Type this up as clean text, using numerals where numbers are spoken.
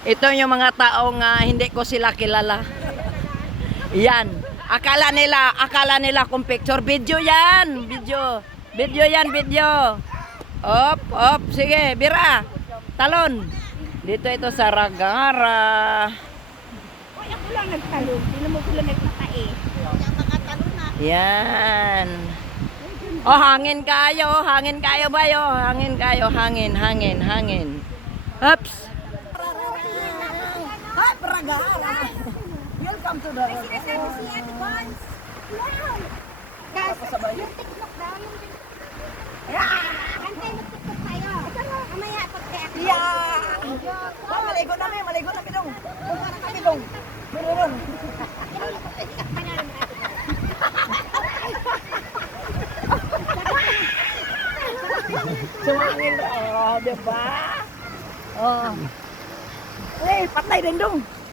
Ito yung mga taong hindi ko sila kilala. Yan. Akala nila kung picture. Video yan. Video. Video yan, video. Op, op. Sige, bira. Talon. Dito ito sa Ragara. Uy, ako lang nagtalon. Hindi mo ko lang nagpatae. Yung mga talon na. Yan. Oh, hangin kayo. Hangin kayo ba yo? Hangin kayo. Hangin, hangin, hangin. Ups. Hi, Ragara. Welcome to the Sinasabi si Ate Bons. Wow. Guys, yung TikTok daw. Antay mag-TikTok tayo. Mamaya pag kaya ako. Yeah. Oh, maligo na dong. Para kami dong. Meron. Sumangin. Oh, diba? Oh. Eh, patay din dong.